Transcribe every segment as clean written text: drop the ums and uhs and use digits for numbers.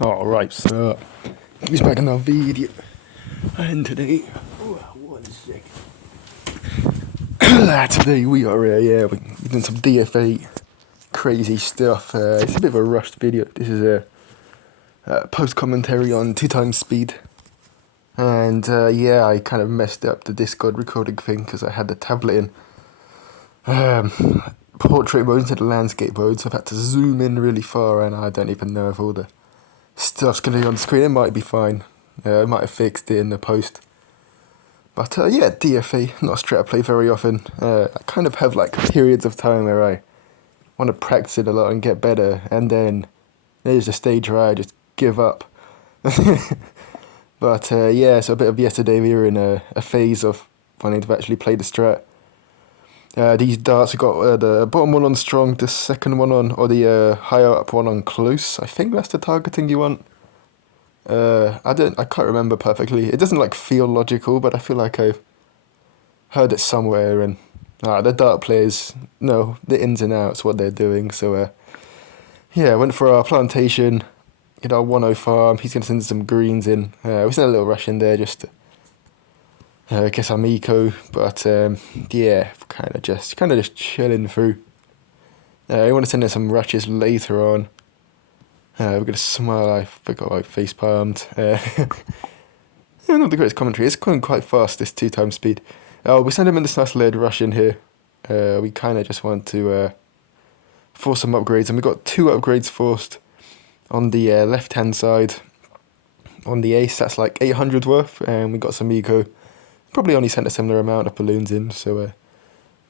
Alright, so he's back in our video, and today, one sec. Today we are, we're doing some DFA crazy stuff. It's a bit of a rushed video. This is a post commentary on 2x speed, and I kind of messed up the Discord recording thing because I had the tablet in portrait mode instead of landscape mode, so I've had to zoom in really far, and I don't even know if all the stuff's going to be on the screen. It might be fine. I might have fixed it in the post. But DFA, not a strat I play very often. I kind of have like periods of time where I want to practice it a lot and get better, and then there's a stage where I just give up. But so a bit of yesterday we were in a phase of wanting to actually play the strat. These darts, we got the bottom one on strong, the second one on, or the higher up one on close. I think that's the targeting you want. I can't remember perfectly. It doesn't like feel logical, but I feel like I've heard it somewhere. And the dart players know the ins and outs, what they're doing. So I went for our plantation, get our 1-0 farm. He's gonna send some greens in. We sent a little rush in there just to get some eco, but kind of just chilling through. I want to send in some rushes later on. We're gonna smile. I forgot I face palmed. Not the greatest commentary. It's going quite fast, this 2x speed. We send him in this nice layered rush in here. We kind of just want to force some upgrades, and we got 2 upgrades forced on the left hand side. On the ace, that's like 800 worth, and we got some eco. Probably only sent a similar amount of balloons in, so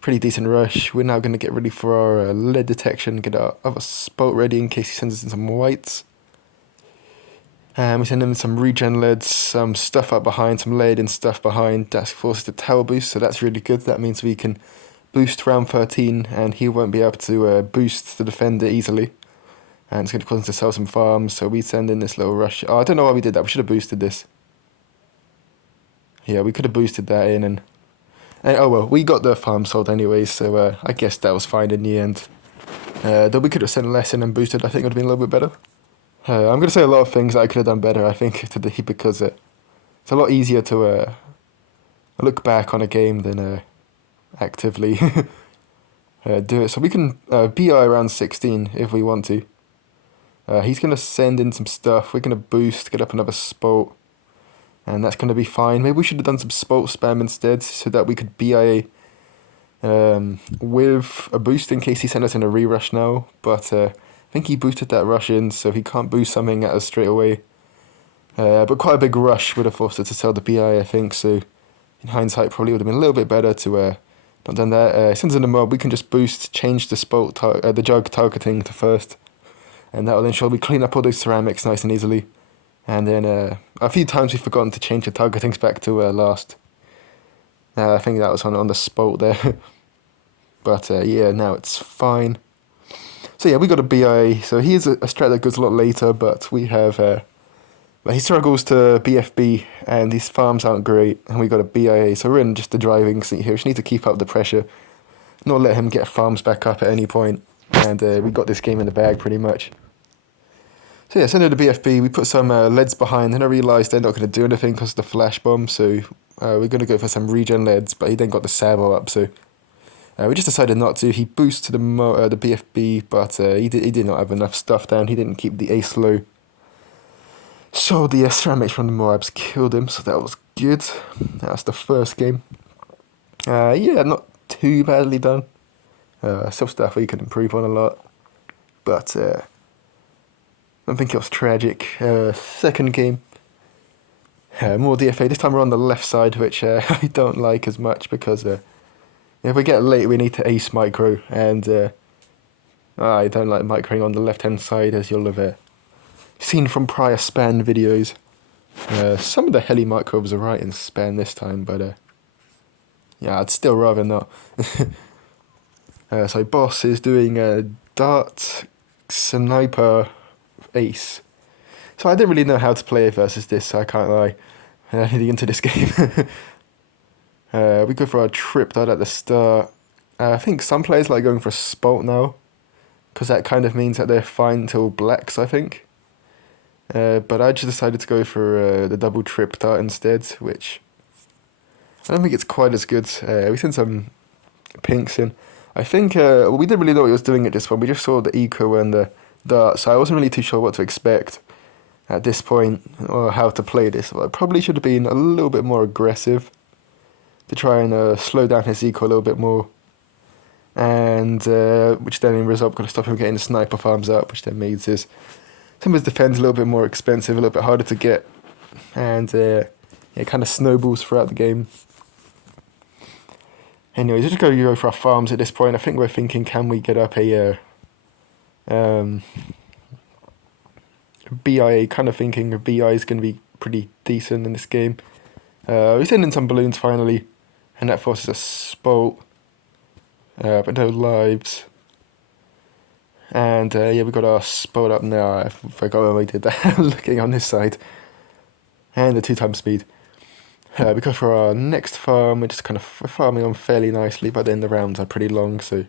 pretty decent rush. We're now going to get ready for our lead detection, get our other spot ready in case he sends us in some whites. And we send him some regen leads, some stuff up behind, some lead and stuff behind. That's forces the tower boost, so that's really good. That means we can boost round 13, and he won't be able to boost the defender easily. And it's going to cause us to sell some farms, so we send in this little rush. Oh, I don't know why we did that. We should have boosted this. Yeah, we could have boosted that in, and oh well, we got the farm sold anyway, so I guess that was fine in the end. Though we could have sent less in and boosted, I think it would have been a little bit better. I'm going to say a lot of things that I could have done better, I think, today, because it's a lot easier to look back on a game than actively do it. So we can BI around 16 if we want to. He's going to send in some stuff. We're going to boost, get up another spot. And that's going to be fine. Maybe we should have done some spot spam instead, so that we could BIA with a boost in case he sent us in a re-rush now. But I think he boosted that rush in, so he can't boost something at us straight away. But quite a big rush would have forced us to sell the BI, I think. So in hindsight, probably would have been a little bit better to not done that. Since in the mob, we can just boost, change the spot, the jug targeting to first, and that will ensure we clean up all those ceramics nice and easily. And then a few times we've forgotten to change the targetings back to last. I think that was on the spot there. But now it's fine. So we got a BIA. So he is a strat that goes a lot later, but we have... he struggles to BFB, and his farms aren't great, and we got a BIA. So we're in just the driving seat here. We just need to keep up the pressure, not let him get farms back up at any point. And we got this game in the bag pretty much. So send her the BFB, we put some leads behind, and I realised they're not going to do anything because of the flash bomb, so we're going to go for some regen leads, but he then got the Sabo up, so we just decided not to. He boosted the BFB, but he did not have enough stuff down, he didn't keep the ace low. So the ceramics from the Moabs killed him, so that was good. That's the first game. Not too badly done. Some stuff we could improve on a lot, but... I don't think it was tragic. Second game, more DFA. This time we're on the left side, which I don't like as much because if we get late, we need to ace micro, and I don't like microing on the left-hand side, as you'll have seen from prior span videos. Some of the heli micro was alright in span this time, but I'd still rather not. So boss is doing a dart sniper ace. So I didn't really know how to play versus this, so I can't lie. Heading into this game. We go for our trip dart at the start. I think some players like going for a spot now, because that kind of means that they're fine till blacks, I think. but I just decided to go for the double trip dart instead, which I don't think it's quite as good. We sent some pinks in. I think we didn't really know what he was doing at this point. We just saw the eco and the dart, so I wasn't really too sure what to expect at this point or how to play this. Well, I probably should have been a little bit more aggressive to try and slow down his eco a little bit more, and which then in result going to stop him getting the sniper farms up, which then means some of his defense a little bit more expensive, a little bit harder to get, and it kind of snowballs throughout the game. Anyways, just go for our farms at this point. I think we're thinking, can we get up a BIA? Kind of thinking a BI is going to be pretty decent in this game. We send in some balloons finally, and that forces a spolt, but no lives. And we got our spolt up now. I forgot when we did that. Looking on this side, and the 2x speed. We go for our next farm. We're just kind of farming on fairly nicely, but then the rounds are pretty long, so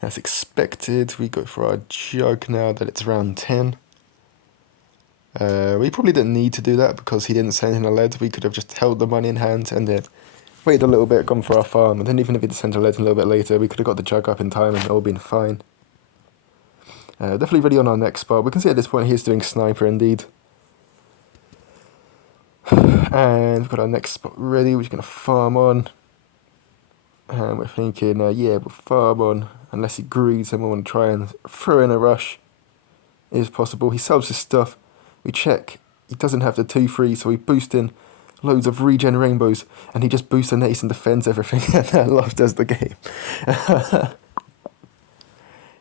as expected. We go for our jug now that it's round 10. We probably didn't need to do that because he didn't send in a lead. We could have just held the money in hand and then waited a little bit, gone for our farm, and then even if he'd sent a lead a little bit later, we could have got the jug up in time and it all been fine. Definitely ready on our next spot. We can see at this point he's doing sniper indeed. And we've got our next spot ready, we're just going to farm on. And we're thinking, we'll farm on, unless he greeds and we want to try and throw in a rush. It is possible. He sells his stuff. We check, he doesn't have the 2-3, so we boost in loads of regen rainbows, and he just boosts an ace and defends everything, and that lost us the game.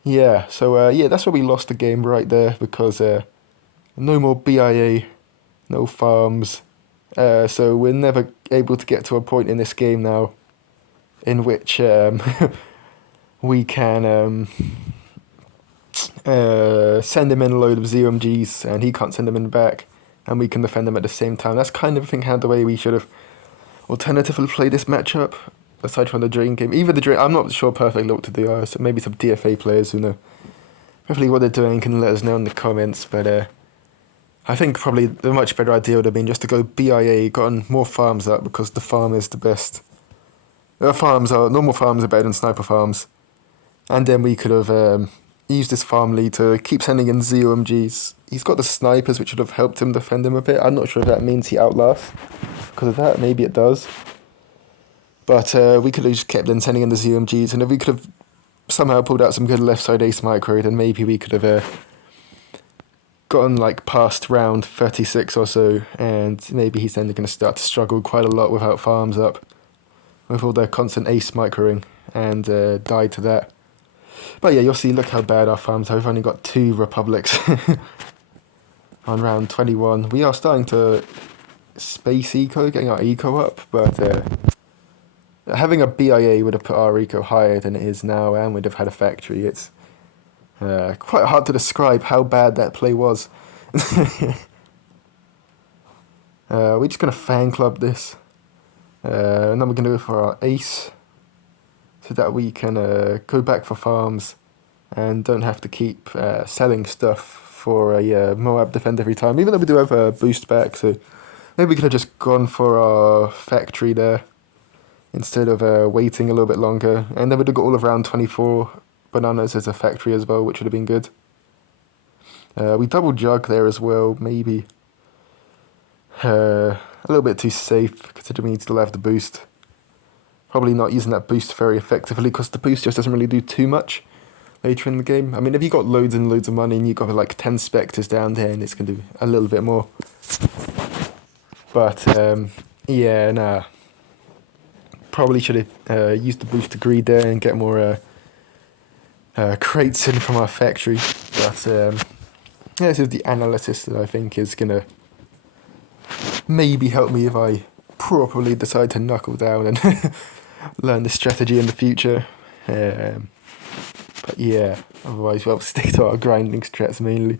That's where we lost the game right there, because no more BIA, no farms. So we're never able to get to a point in this game now in which we can send him in a load of ZMGs and he can't send them in back, and we can defend them at the same time. That's kind of, I think, how the way we should have alternatively played this matchup, aside from the Drain game. Either the Drain, I'm not sure perfectly what to do, so maybe some DFA players who know perfectly what they're doing can let us know in the comments, but I think probably the much better idea would have been just to go BIA, gotten more farms up, because the farm is the best. Normal farms are better than sniper farms. And then we could have used this farm lead to keep sending in ZOMGs. He's got the snipers, which would have helped him defend him a bit. I'm not sure if that means he outlasts because of that. Maybe it does. But we could have just kept then sending in the ZOMGs, and if we could have somehow pulled out some good left side ace micro, then maybe we could have gotten like past round 36 or so, and maybe he's then going to start to struggle quite a lot without farms up, with all their constant ace microing, and die to that. But yeah, you'll see, look how bad our farms are. We've only got 2 Republics on round 21. We are starting to space eco, getting our eco up, but having a BIA would have put our eco higher than it is now, and we'd have had a factory. It's quite hard to describe how bad that play was. We're just going to fan club this. And then we're going to go for our ace, so that we can go back for farms and don't have to keep selling stuff for a Moab defend every time, even though we do have a boost back. So maybe we could have just gone for our factory there instead of waiting a little bit longer. And then we'd have got all of round 24 bananas as a factory as well, which would have been good. We double jug there as well, maybe. A little bit too safe, considering we still have the boost. Probably not using that boost very effectively, because the boost just doesn't really do too much later in the game. I mean, if you got loads and loads of money and you got like 10 Spectres down there, and it's going to do a little bit more. But probably should have used the boost to greed there and get more crates in from our factory. But this is the analysis that I think is going to maybe help me if I properly decide to knuckle down and learn the strategy in the future. But yeah, otherwise we'll stick to our grinding strats mainly,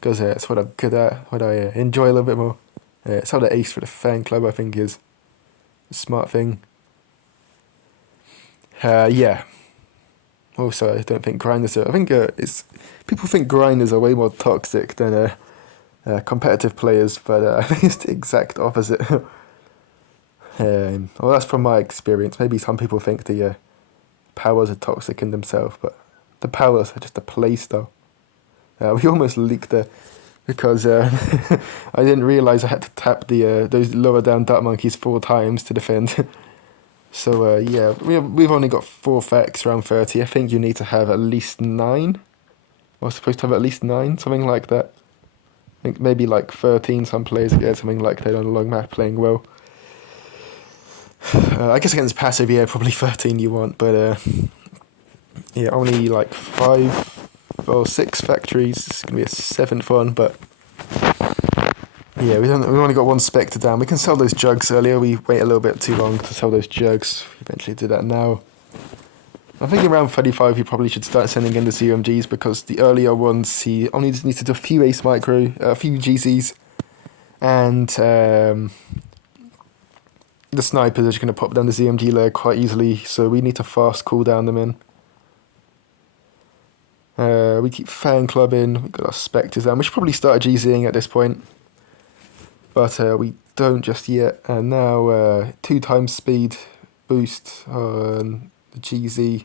because it's what I'm good at, what I enjoy a little bit more. So the ace for the fan club, I think, is a smart thing. Also, I don't think grinders are... I think people think grinders are way more toxic than competitive players, but I think it's the exact opposite. Well, that's from my experience. Maybe some people think the powers are toxic in themselves, but the powers are just a play style. We almost leaked there because I didn't realize I had to tap the those lower down Dark Monkeys 4 times to defend. So yeah, we've only got 4 facts around 30. I think you need to have at least 9. We're supposed to have at least 9, something like that. I think maybe like 13 some players get something like that on a long map playing well. I guess against passive, yeah, probably 13 you want, but yeah, only like 5 or 6 factories. It's gonna be a 7th one, but yeah, we've only got 1 Spectre down. We can sell those jugs earlier. We wait a little bit too long to sell those jugs. Eventually do that now. I think around 35 you probably should start sending in the CMGs because the earlier ones he only just needs to do a few Ace Micro, a few GCs, and the snipers are just going to pop down the ZMG layer quite easily, so we need to fast cool down them in. We keep Fan Club in, we've got our Spectres down. We should probably start GZing at this point, but we don't just yet. And now 2 times speed boost on the GZ.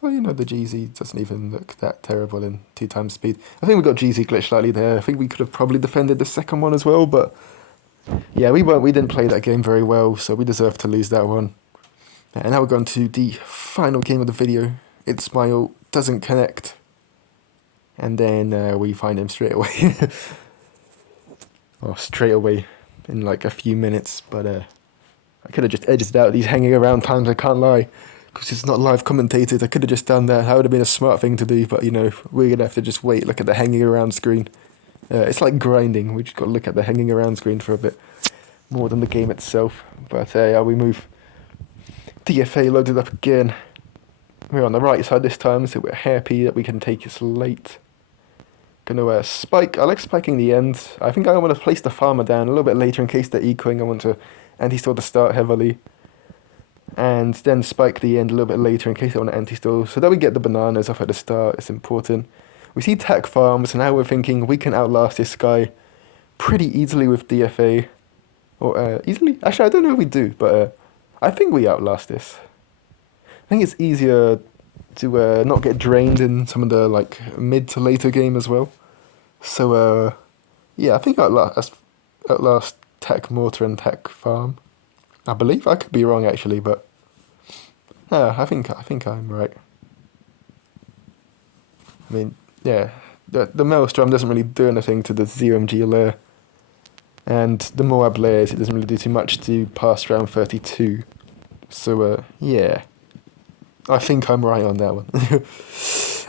Well, you know, the GZ doesn't even look that terrible in 2 times speed. I think we got GZ glitched slightly there. I think we could have probably defended the second one as well, but yeah, we didn't play that game very well, so we deserve to lose that one. And now we're going to the final game of the video. It's my ult doesn't connect, and then we find him straight away. Or straight away in like a few minutes, but I could have just edited out these hanging around times, I can't lie, because it's not live commentated. I could have just done that. That would have been a smart thing to do, but you know, we're gonna have to just wait, look at the hanging around screen. It's like grinding. We just got to look at the hanging around screen for a bit more than the game itself. But yeah, we move. DFA loaded up again. We're on the right side this time, so we're happy that we can take this late. Gonna spike. I like spiking the end. I think I want to place the farmer down a little bit later in case they're ecoing. I want to anti-stall the start heavily. And then spike the end a little bit later in case I want to anti-stall. So that we get the bananas off at the start. It's important. We see tech farms, and now we're thinking we can outlast this guy pretty easily with DFA. Or easily? Actually, I don't know if we do, but I think we outlast this. I think it's easier to not get drained in some of the like mid to later game as well. So yeah, I think outlast tech mortar and tech farm. I believe I could be wrong actually, but yeah, I think I'm right. I mean, yeah, the Maelstrom doesn't really do anything to the ZMG layer, and the Moab layers, it doesn't really do too much to pass round 32. So yeah, I think I'm right on that one.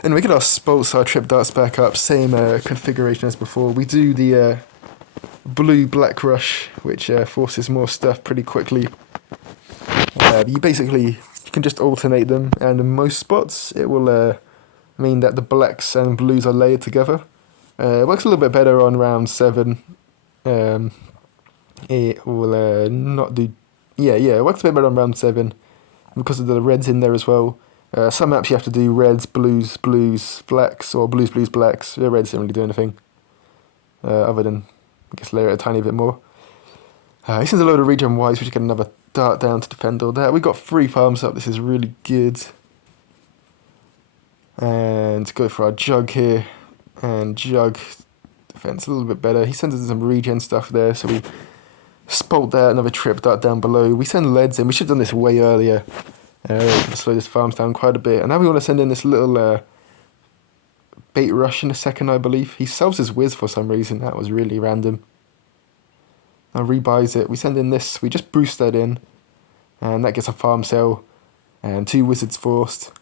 And we get our spolts, our trip darts back up, same configuration as before. We do the blue-black rush, which forces more stuff pretty quickly. You can just alternate them, and in most spots it will mean that the blacks and blues are layered together. It works a little bit better on round 7. It will not do... Yeah, it works a bit better on round 7 because of the reds in there as well. Some maps you have to do reds, blues, blacks, or blues, blacks. The reds don't really do anything other than, I guess, layer it a tiny bit more. He sends a load of regen Ys, which get another dart down to defend all that. We got 3 farms up, this is really good. And go for our jug here. And jug defense a little bit better. He sends us some regen stuff there, so we spolt that, another trip dart down below. We send leads in, we should have done this way earlier. Slow this farms down quite a bit. And now we want to send in this little bait rush in a second, I believe. He sells his whiz for some reason, that was really random. Now rebuys it, we send in this, we just boost that in. And that gets a farm sale. And 2 wizards forced.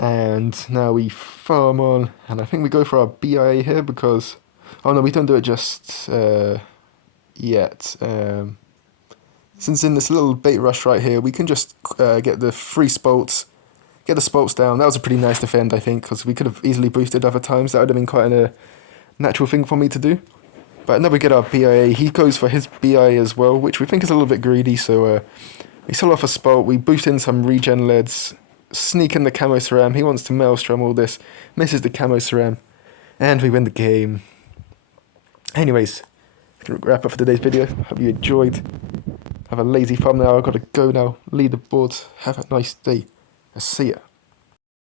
And now we farm on, and I think we go for our BIA here because... Oh no, we don't do it just yet. Since in this little bait rush right here, we can just get the free spolts, get the spolts down. That was a pretty nice defend, I think, because we could have easily boosted other times. That would have been quite a natural thing for me to do. But now we get our BIA. He goes for his BIA as well, which we think is a little bit greedy, so we sell off a spolt, we boost in some regen leads, sneak in the camo ceram. He wants to maelstrom all this, misses the camo ceram, And we win the game. Anyways, I'm going to wrap up for today's video. Hope you enjoyed. Have a lazy farm now. I've got to go now. Lead the board. Have a nice day. I'll see ya.